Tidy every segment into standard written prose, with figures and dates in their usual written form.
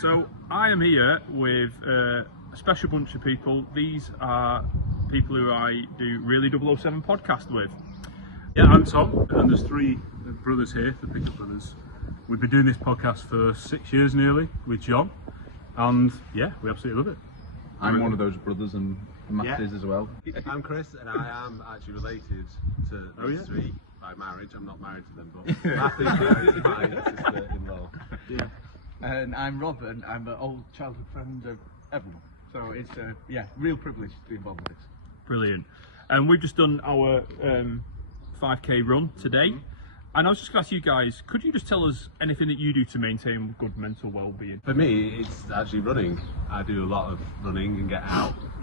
So I am here with a special bunch of people. These are people who I do Really 007 podcast with. Yeah, I'm Tom, and there's three brothers here, the Pickup Runners. We've been doing this podcast for 6 years nearly with John, and yeah, we absolutely love it. I'm one of those brothers, and Matt is as well. I'm Chris, and I am actually related to these three by marriage. I'm not married to them, but Matt is married to my sister-in-law. Yeah. And I'm Rob, and I'm an old childhood friend of everyone. So it's real privilege to be involved with this. Brilliant. And we've just done our 5k run today. And I was just going to ask you guys, could you just tell us anything that you do to maintain good mental well-being? For me, it's actually running. I do a lot of running and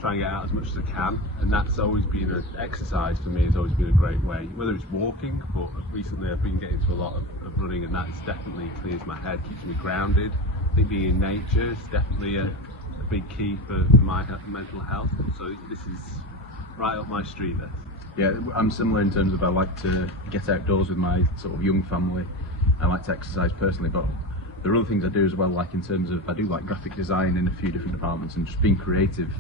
try and get out as much as I can, and that's always been an exercise for me. It's always been a great way, whether it's walking, but recently I've been getting into a lot of running, and that's definitely clears my head, keeps me grounded. I think being in nature is definitely a big key for my mental health, so this is right up my street. Yeah, I'm similar in terms of I like to get outdoors with my sort of young family. I like to exercise personally, but there are other things I do as well, like in terms of I do like graphic design in a few different departments, and just being creative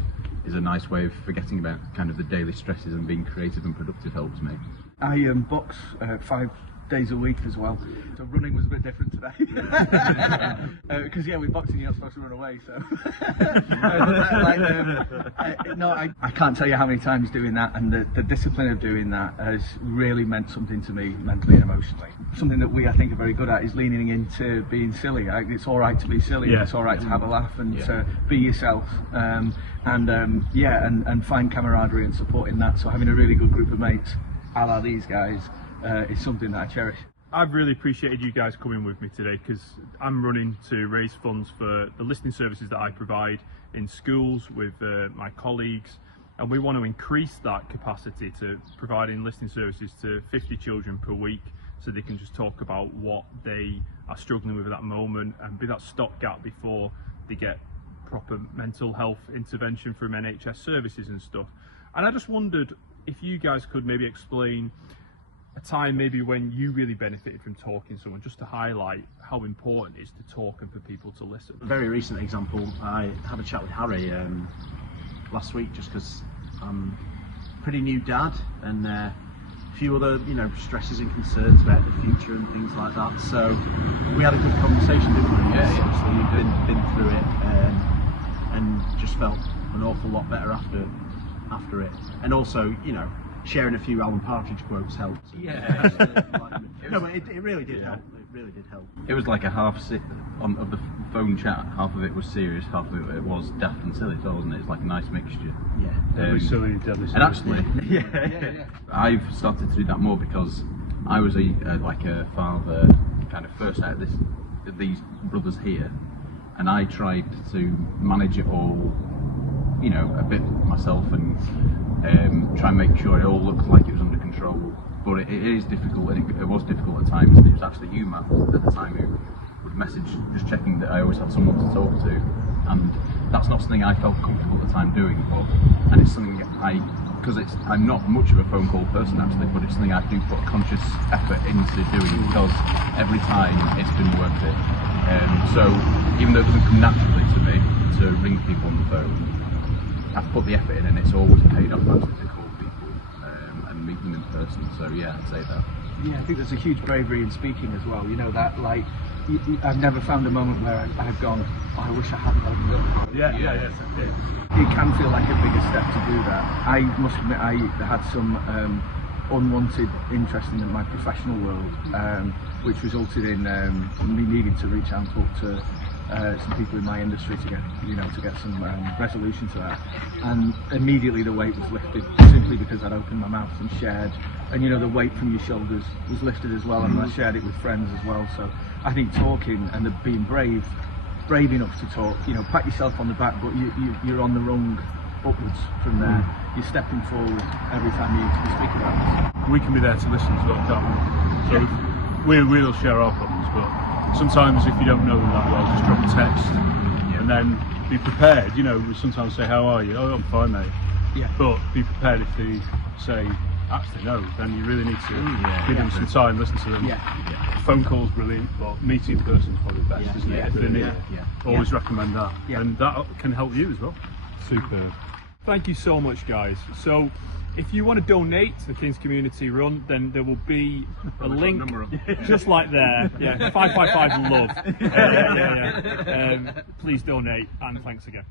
is a nice way of forgetting about kind of the daily stresses, and being creative and productive helps me. I box 5 days a week as well. So running was a bit different today. Because with boxing you're not supposed to run away, so I can't tell you how many times doing that, and the discipline of doing that has really meant something to me mentally and emotionally. Something that I think are very good at is leaning into being silly. It's all right to be silly, it's all right to have a laugh and to be yourself, and find camaraderie and support in that. So having a really good group of mates, a la these guys, is something that I cherish. I've really appreciated you guys coming with me today, because I'm running to raise funds for the listening services that I provide in schools with my colleagues, and we want to increase that capacity to providing listening services to 50 children per week, so they can just talk about what they are struggling with at that moment and be that stopgap before they get proper mental health intervention from NHS services and stuff. And I just wondered if you guys could maybe explain a time maybe when you really benefited from talking to someone, just to highlight how important it is to talk and for people to listen. A very recent example, I had a chat with Harry last week, just because I'm a pretty new dad, and a few other stresses and concerns about the future and things like that. So we had a good conversation, didn't we? Obviously you've been through it, and just felt an awful lot better after it. And also, sharing a few Alan Partridge quotes helped. Yeah. No, but it really did help. It really did help. It was like a half of the phone chat. Half of it was serious, half of it was daft and silly, wasn't it? It's like a nice mixture. Yeah. Deadly silly, deadly silly. And actually, I've started to do that more, because I was a father kind of first out of these brothers here, and I tried to manage it all, a bit myself, and try and make sure it all looked like it was under control. But it is difficult, and it was difficult at times. And it was actually you, Matt, at the time who would message, just checking that I always had someone to talk to. And that's not something I felt comfortable at the time doing, and it's something because I'm not much of a phone call person actually, but it's something I do put conscious effort into doing, because every time it's been worth it. So even though it doesn't come naturally to me to ring people on the phone, I've put the effort in, and it's always paid off actually to call people and meet them in person. So yeah, I'd say that. Yeah, I think there's a huge bravery in speaking as well. I've never found a moment where I've gone, I wish I hadn't done that. Yeah. It can feel like a bigger step to do that. I must admit, I had some unwanted interest in my professional world, which resulted in me needing to reach out and talk to some people in my industry to get some resolution to that. And immediately the weight was lifted, simply because I'd opened my mouth and shared, and the weight from your shoulders was lifted as well, and I shared it with friends as well. So I think talking and being brave enough to talk, pat yourself on the back, but you're on the rung upwards from there. You're stepping forward every time you speak about this. We can be there to listen to that, can't we? So we'll share our problems, but sometimes if you don't know them that well, just drop a text and then be prepared. We sometimes say, how are you? Oh, I'm fine, mate. Yeah. But be prepared if they say, actually no, then you really need to give them some time, listen to them. Phone call's brilliant, but meeting in person is probably best, isn't it? If they're near. Always recommend that. And that can help you as well. Superb. Thank you so much, guys. So if you want to donate to the King's Community Run, then there will be a link just like there. 555 love. Please donate, and thanks again.